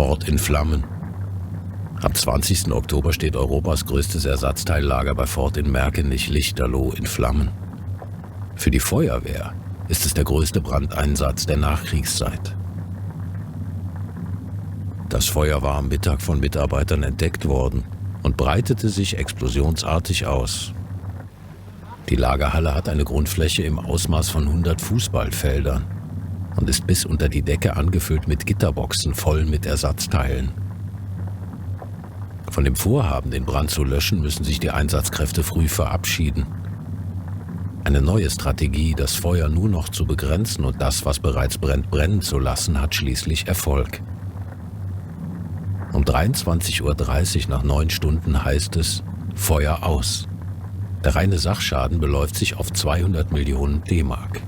Ford in Flammen. Am 20. Oktober steht Europas größtes Ersatzteillager bei Ford in Merkenich-Lichterloh in Flammen. Für die Feuerwehr ist es der größte Brandeinsatz der Nachkriegszeit. Das Feuer war am Mittag von Mitarbeitern entdeckt worden und breitete sich explosionsartig aus. Die Lagerhalle hat eine Grundfläche im Ausmaß von 100 Fußballfeldern und ist bis unter die Decke angefüllt mit Gitterboxen voll mit Ersatzteilen. Von dem Vorhaben, den Brand zu löschen, müssen sich die Einsatzkräfte früh verabschieden. Eine neue Strategie, das Feuer nur noch zu begrenzen und das, was bereits brennt, brennen zu lassen, hat schließlich Erfolg. Um 23:30 Uhr nach 9 Stunden heißt es Feuer aus. Der reine Sachschaden beläuft sich auf 200 Millionen D-Mark.